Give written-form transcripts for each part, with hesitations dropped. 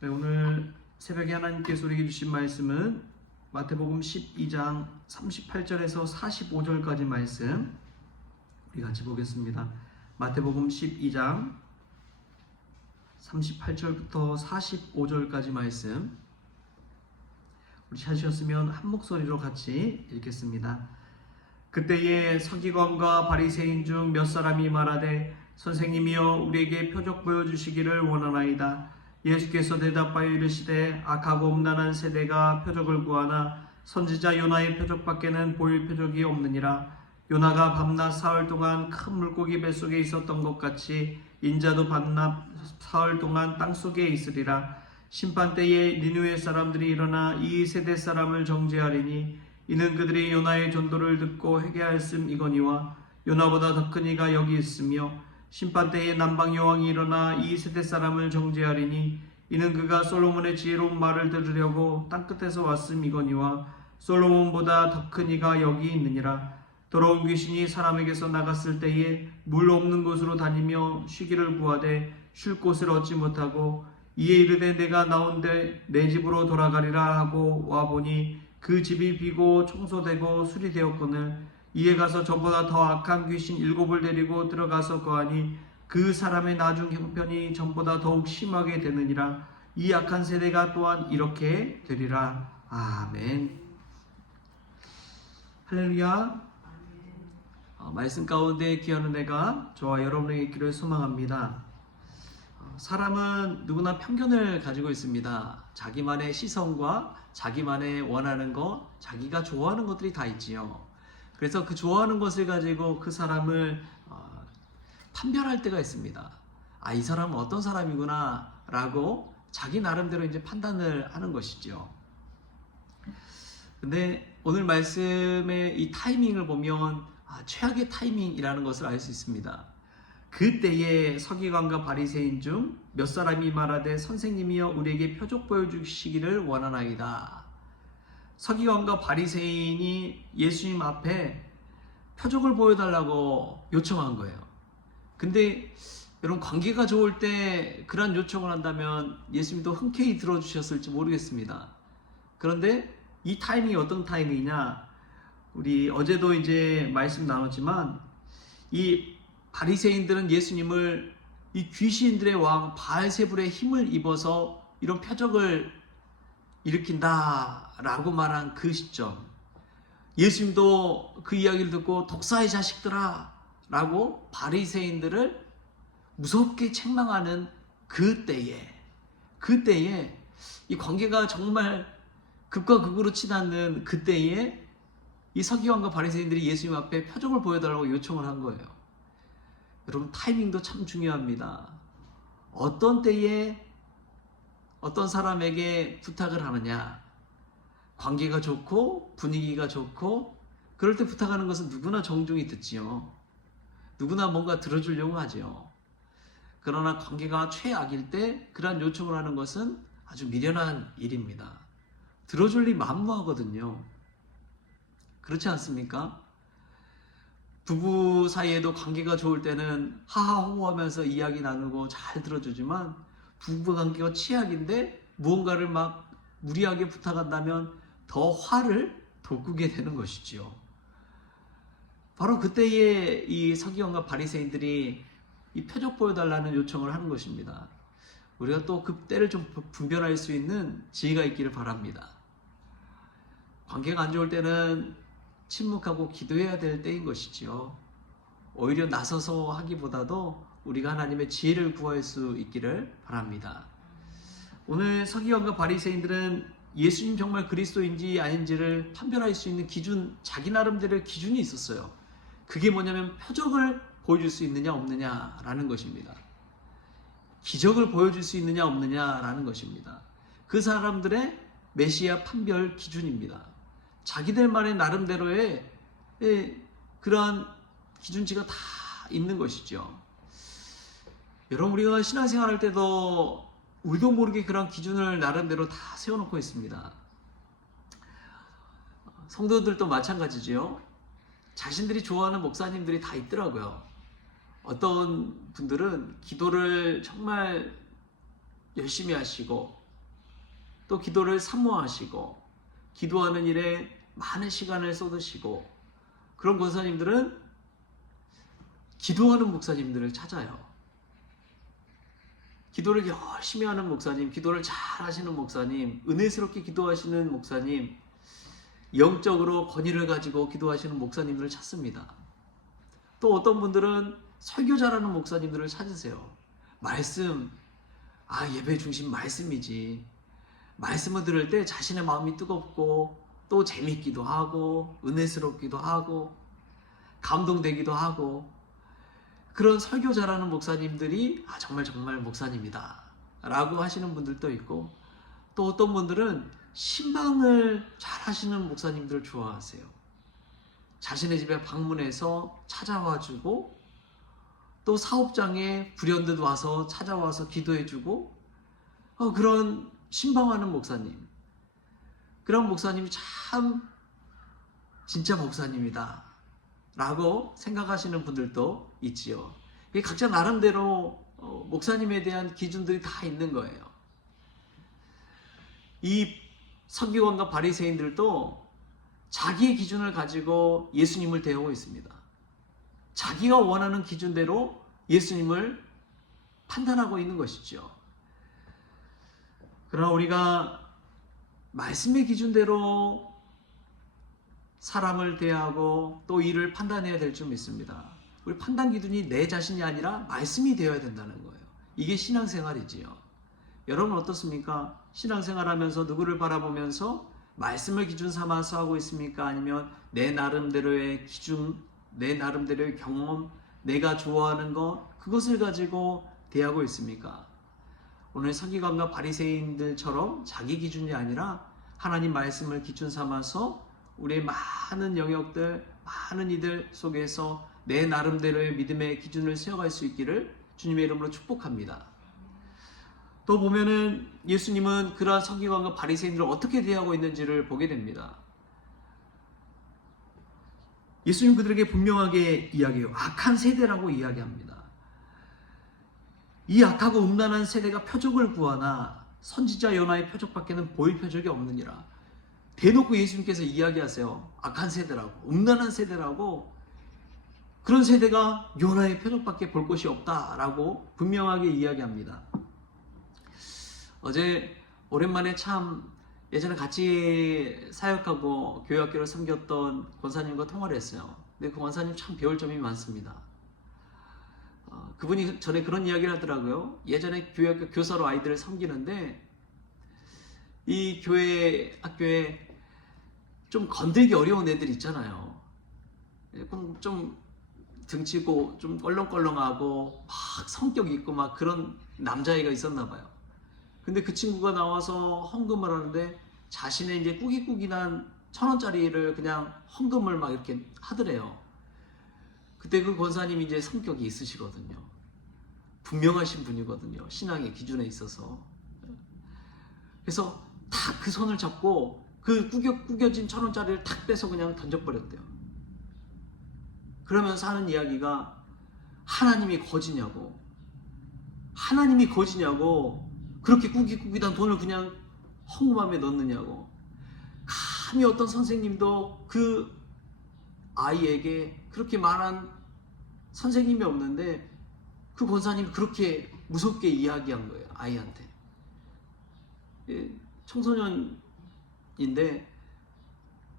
네, 오늘 새벽에 하나님께서 우리에게 주신 말씀은 마태복음 12장 38절에서 45절까지 말씀 우리 같이 보겠습니다. 마태복음 12장 38절부터 45절까지 말씀 우리 찾으셨으면 한 목소리로 같이 읽겠습니다. 그때에 서기관과 바리새인 중 몇 사람이 말하되 선생님이여 우리에게 표적 보여주시기를 원하나이다. 예수께서 대답하여 이르시되 악하고 음란한 세대가 표적을 구하나 선지자 요나의 표적밖에는 보일 표적이 없느니라. 요나가 밤낮 사흘 동안 큰 물고기 뱃속에 있었던 것 같이 인자도 밤낮 사흘 동안 땅속에 있으리라. 심판때에 니느웨 사람들이 일어나 이 세대 사람을 정죄하리니 이는 그들이 요나의 전도를 듣고 회개하였음이거니와 요나보다 더 큰 이가 여기 있으며 심판때에 남방 여왕이 일어나 이 세대 사람을 정죄하리니 이는 그가 솔로몬의 지혜로운 말을 들으려고 땅끝에서 왔음이거니와 솔로몬보다 더 큰 이가 여기 있느니라. 더러운 귀신이 사람에게서 나갔을 때에 물 없는 곳으로 다니며 쉬기를 구하되 쉴 곳을 얻지 못하고 이에 이르되 내가 나온데 내 집으로 돌아가리라 하고 와보니 그 집이 비고 청소되고 수리되었거늘 이에 가서 저보다 더 악한 귀신 7을 데리고 들어가서 거하니 그 사람의 나중 형편이 전보다 더욱 심하게 되느니라. 이 악한 세대가 또한 이렇게 되리라. 아멘. 할렐루야. 말씀 가운데 귀한 은혜가 저와 여러분에게 있기를 소망합니다. 사람은 누구나 편견을 가지고 있습니다. 자기만의 시선과 자기만의 원하는 것, 자기가 좋아하는 것들이 다 있지요. 그래서 그 좋아하는 것을 가지고 그 사람을 판별할 때가 있습니다. 아, 이 사람은 어떤 사람이구나 라고 자기 나름대로 이제 판단을 하는 것이죠. 근데 오늘 말씀의 이 타이밍을 보면 최악의 타이밍이라는 것을 알 수 있습니다. 그때에 서기관과 바리새인 중 몇 사람이 말하되 선생님이여 우리에게 표적 보여주시기를 원하나이다. 서기관과 바리새인이 예수님 앞에 표적을 보여달라고 요청한 거예요. 근데 여러분 관계가 좋을 때 그런 요청을 한다면 예수님도 흔쾌히 들어주셨을지 모르겠습니다. 그런데 이 타이밍이 어떤 타이밍이냐? 우리 어제도 이제 말씀 나눴지만 이 바리새인들은 예수님을 이 귀신들의 왕 바알세불의 힘을 입어서 이런 표적을 일으킨다라고 말한 그 시점, 예수님도 그 이야기를 듣고 독사의 자식들아 라고 바리새인들을 무섭게 책망하는 그때에 이 관계가 정말 극과 극으로 치닫는 그때에 이 서기관과 바리새인들이 예수님 앞에 표적을 보여달라고 요청을 한 거예요. 여러분 타이밍도 참 중요합니다. 어떤 때에 어떤 사람에게 부탁을 하느냐, 관계가 좋고 분위기가 좋고 그럴 때 부탁하는 것은 누구나 정중히 듣지요. 누구나 뭔가 들어주려고 하죠. 그러나 관계가 최악일 때 그러한 요청을 하는 것은 아주 미련한 일입니다. 들어줄 리 만무하거든요. 그렇지 않습니까? 부부 사이에도 관계가 좋을 때는 하하호호하면서 이야기 나누고 잘 들어주지만 부부 관계가 최악인데 무언가를 막 무리하게 부탁한다면 더 화를 돋구게 되는 것이지요. 바로 그때에 이 서기관과 바리새인들이 이 표적 보여달라는 요청을 하는 것입니다. 우리가 또 그 때를 좀 분별할 수 있는 지혜가 있기를 바랍니다. 관계가 안 좋을 때는 침묵하고 기도해야 될 때인 것이지요. 오히려 나서서 하기보다도 우리가 하나님의 지혜를 구할 수 있기를 바랍니다. 오늘 서기관과 바리새인들은 예수님 정말 그리스도인지 아닌지를 판별할 수 있는 기준, 자기 나름대로의 기준이 있었어요. 그게 뭐냐면 표적을 보여줄 수 있느냐 없느냐라는 것입니다. 기적을 보여줄 수 있느냐 없느냐라는 것입니다. 그 사람들의 메시아 판별 기준입니다. 자기들만의 나름대로의 그러한 기준치가 다 있는 것이죠. 여러분 우리가 신앙생활 할 때도 우리도 모르게 그런 기준을 나름대로 다 세워놓고 있습니다. 성도들도 마찬가지지요. 자신들이 좋아하는 목사님들이 다 있더라고요. 어떤 분들은 기도를 정말 열심히 하시고 또 기도를 사모하시고 기도하는 일에 많은 시간을 쏟으시고 그런 권사님들은 기도하는 목사님들을 찾아요. 기도를 열심히 하는 목사님, 기도를 잘 하시는 목사님, 은혜스럽게 기도하시는 목사님, 영적으로 권위를 가지고 기도하시는 목사님들을 찾습니다. 또 어떤 분들은 설교 잘하는 목사님들을 찾으세요. 말씀, 예배 중심 말씀이지. 말씀을 들을 때 자신의 마음이 뜨겁고 또 재밌기도 하고 은혜스럽기도 하고 감동되기도 하고 그런 설교 잘하는 목사님들이 정말 목사님이다 라고 하시는 분들도 있고, 또 어떤 분들은 신방을 잘 하시는 목사님들을 좋아하세요. 자신의 집에 방문해서 찾아와주고 또 사업장에 불현듯 와서 찾아와서 기도해주고 그런 신방하는 목사님, 그런 목사님이 참 진짜 목사님이다 라고 생각하시는 분들도 있지요. 각자 나름대로 목사님에 대한 기준들이 다 있는 거예요. 이 서기관과 바리새인들도 자기의 기준을 가지고 예수님을 대하고 있습니다. 자기가 원하는 기준대로 예수님을 판단하고 있는 것이죠. 그러나 우리가 말씀의 기준대로 사람을 대하고 또 일을 판단해야 될 줄 믿습니다. 우리 판단 기준이 내 자신이 아니라 말씀이 되어야 된다는 거예요. 이게 신앙생활이지요. 여러분 어떻습니까? 신앙생활하면서 누구를 바라보면서 말씀을 기준 삼아서 하고 있습니까? 아니면 내 나름대로의 기준, 내 나름대로의 경험, 내가 좋아하는 것, 그것을 가지고 대하고 있습니까? 오늘 서기관과 바리새인들처럼 자기 기준이 아니라 하나님 말씀을 기준 삼아서 우리의 많은 영역들, 많은 이들 속에서 내 나름대로의 믿음의 기준을 세워갈 수 있기를 주님의 이름으로 축복합니다. 또 보면은 예수님은 그러한 서기관과 바리새인들을 어떻게 대하고 있는지를 보게 됩니다. 예수님 그들에게 분명하게 이야기해요. 악한 세대라고 이야기합니다. 이 악하고 음란한 세대가 표적을 구하나 선지자 요나의 표적밖에는 보일 표적이 없느니라. 대놓고 예수님께서 이야기하세요. 악한 세대라고, 음란한 세대라고, 그런 세대가 요나의 표적밖에 볼 것이 없다라고 분명하게 이야기합니다. 어제 오랜만에 참 예전에 같이 사역하고 교회학교를 섬겼던 권사님과 통화를 했어요. 근데 그 권사님 참 배울 점이 많습니다. 그분이 전에 그런 이야기를 하더라고요. 예전에 교회학교 교사로 아이들을 섬기는데 이 교회 학교에 좀 건들기 어려운 애들 있잖아요. 좀 등치고 좀 껄렁껄렁하고 막 성격 있고 막 그런 남자애가 있었나 봐요. 근데 그 친구가 나와서 헌금을 하는데 자신의 이제 꾸깃꾸깃한 1,000원짜리를 그냥 헌금을 막 이렇게 하더래요. 그때 그 권사님이 이제 성격이 있으시거든요. 분명하신 분이거든요. 신앙의 기준에 있어서. 그래서 탁 그 손을 잡고 그 구겨진 1,000원짜리를 탁 빼서 그냥 던져버렸대요. 그러면서 하는 이야기가 하나님이 거지냐고, 하나님이 거지냐고 그렇게 꾸깃꾸깃한 돈을 그냥 헌금함에 넣느냐고. 감히 어떤 선생님도 그 아이에게 그렇게 말한 선생님이 없는데 그 권사님이 그렇게 무섭게 이야기한 거예요. 아이한테. 청소년인데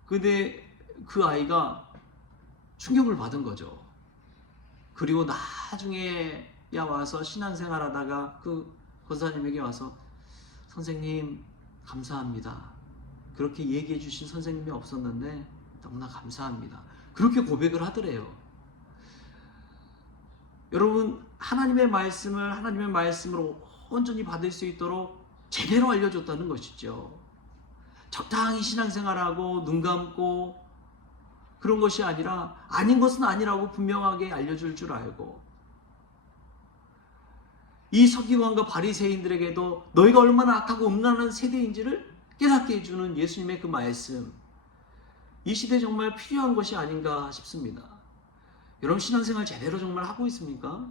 근데 그 아이가 충격을 받은 거죠. 그리고 나중에 와서 신앙생활 하다가 그 권사님에게 와서 선생님 감사합니다. 그렇게 얘기해 주신 선생님이 없었는데 너무나 감사합니다. 그렇게 고백을 하더래요. 여러분 하나님의 말씀으로 온전히 받을 수 있도록 제대로 알려줬다는 것이죠. 적당히 신앙생활하고 눈 감고 그런 것이 아니라 아닌 것은 아니라고 분명하게 알려줄 줄 알고, 이 서기관과 바리새인들에게도 너희가 얼마나 악하고 음란한 세대인지를 깨닫게 해주는 예수님의 그 말씀, 이 시대에 정말 필요한 것이 아닌가 싶습니다. 여러분 신앙생활 제대로 정말 하고 있습니까?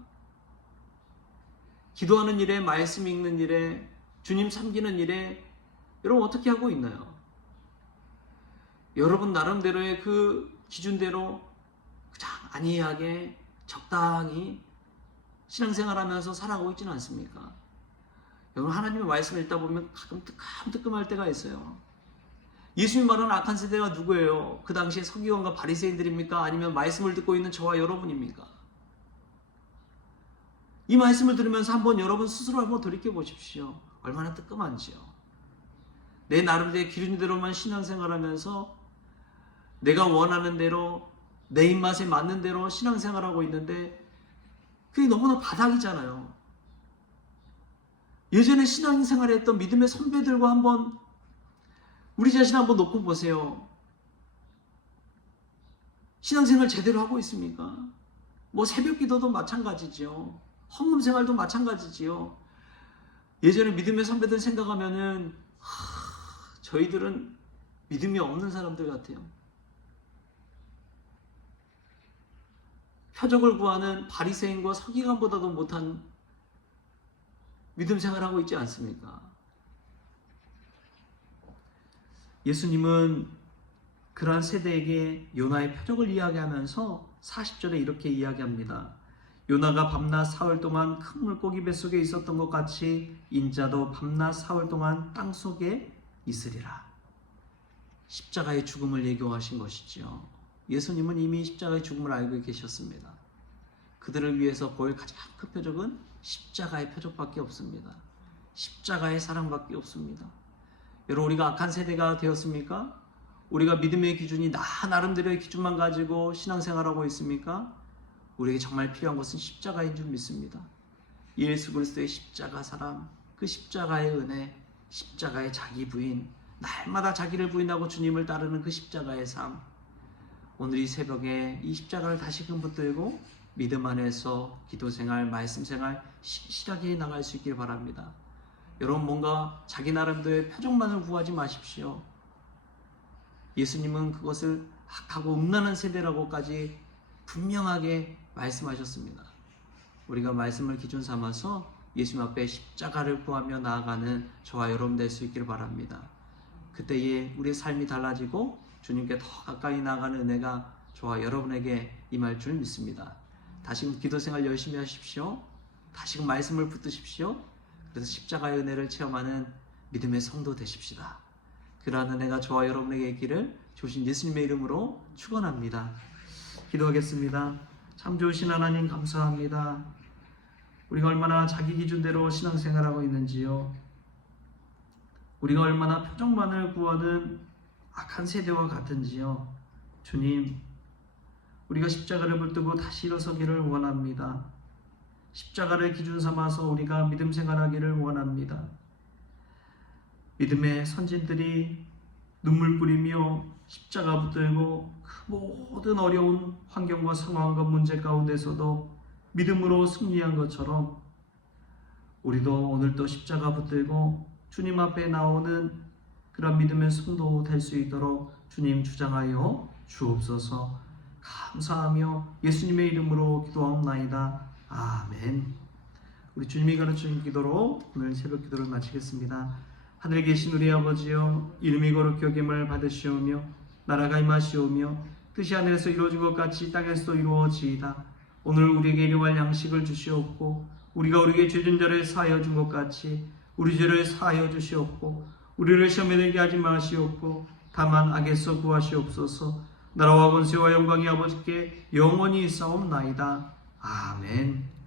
기도하는 일에, 말씀 읽는 일에, 주님 섬기는 일에 여러분 어떻게 하고 있나요? 여러분 나름대로의 그 기준대로 그냥 안이하게 적당히 신앙생활하면서 살아가고 있지는 않습니까? 여러분 하나님의 말씀을 읽다 보면 가끔 뜨끔뜨끔할 때가 있어요. 예수님 말하는 악한 세대가 누구예요? 그 당시에 서기관과 바리새인들입니까? 아니면 말씀을 듣고 있는 저와 여러분입니까? 이 말씀을 들으면서 한번 여러분 스스로 한번 돌이켜 보십시오. 얼마나 뜨끔한지요. 내 나름대로의 기준대로만 신앙생활하면서 내가 원하는 대로 내 입맛에 맞는 대로 신앙생활하고 있는데 그게 너무나 바닥이잖아요. 예전에 신앙생활을 했던 믿음의 선배들과 한번 우리 자신 한번 놓고 보세요. 신앙생활 제대로 하고 있습니까? 뭐 새벽기도도 마찬가지지요. 헌금생활도 마찬가지지요. 예전에 믿음의 선배들 생각하면은 저희들은 믿음이 없는 사람들 같아요. 표적을 구하는 바리새인과 서기관보다도 못한 믿음 생활하고 있지 않습니까? 예수님은 그러한 세대에게 요나의 표적을 이야기하면서 40절에 이렇게 이야기합니다. 요나가 밤낮 사흘 동안 큰 물고기 뱃속에 있었던 것 같이 인자도 밤낮 사흘 동안 땅속에 있으리라. 십자가의 죽음을 예고하신 것이지요. 예수님은 이미 십자가의 죽음을 알고 계셨습니다. 그들을 위해서 보일 가장 큰 표적은 십자가의 표적밖에 없습니다. 십자가의 사랑밖에 없습니다. 여러분 우리가 악한 세대가 되었습니까? 우리가 믿음의 기준이 나름대로의 기준만 가지고 신앙생활하고 있습니까? 우리에게 정말 필요한 것은 십자가인 줄 믿습니다. 예수 그리스도의 십자가 사랑, 그 십자가의 은혜, 십자가의 자기 부인, 날마다 자기를 부인하고 주님을 따르는 그 십자가의 삶. 오늘 이 새벽에 이 십자가를 다시금 붙들고 믿음 안에서 기도생활, 말씀생활 신실하게 나갈 수 있길 바랍니다. 여러분 뭔가 자기 나름대로의 표적만을 구하지 마십시오. 예수님은 그것을 악하고 음란한 세대라고까지 분명하게 말씀하셨습니다. 우리가 말씀을 기준 삼아서 예수님 앞에 십자가를 구하며 나아가는 저와 여러분 될 수 있기를 바랍니다. 그때에 우리의 삶이 달라지고 주님께 더 가까이 나아가는 은혜가 저와 여러분에게 임할 줄 믿습니다. 다시금 기도생활 열심히 하십시오. 다시금 말씀을 붙드십시오. 그래서 십자가의 은혜를 체험하는 믿음의 성도 되십시다. 그러한 은혜가 저와 여러분에게 있기를 주신 예수님의 이름으로 축원합니다. 기도하겠습니다. 참 좋으신 하나님 감사합니다. 우리가 얼마나 자기 기준대로 신앙생활하고 있는지요. 우리가 얼마나 표적만을 구하는 악한 세대와 같은지요. 주님, 우리가 십자가를 붙들고 다시 일어서기를 원합니다. 십자가를 기준 삼아서 우리가 믿음 생활하기를 원합니다. 믿음의 선진들이 눈물 뿌리며 십자가 붙들고 그 모든 어려운 환경과 상황과 문제 가운데서도 믿음으로 승리한 것처럼 우리도 오늘도 십자가 붙들고 주님 앞에 나오는 그런 믿음의 성도 될 수 있도록 주님 주장하여 주옵소서. 감사하며 예수님의 이름으로 기도하옵나이다. 아멘. 우리 주님이 가르치신 기도로 오늘 새벽 기도를 마치겠습니다. 하늘에 계신 우리 아버지여, 이름이 거룩히 여김을 받으시오며 나라가 임하시오며 뜻이 하늘에서 이루어진 것 같이 땅에서도 이루어지이다. 오늘 우리에게 일용할 양식을 주시옵고 우리가 우리에게 죄진 자를 사하여 준 것 같이 우리 죄를 사하여 주시옵고 우리를 시험에 들게 하지 마시옵고 다만 악에서 구하시옵소서. 나라와 권세와 영광이 아버지께 영원히 있사옵나이다. 아멘.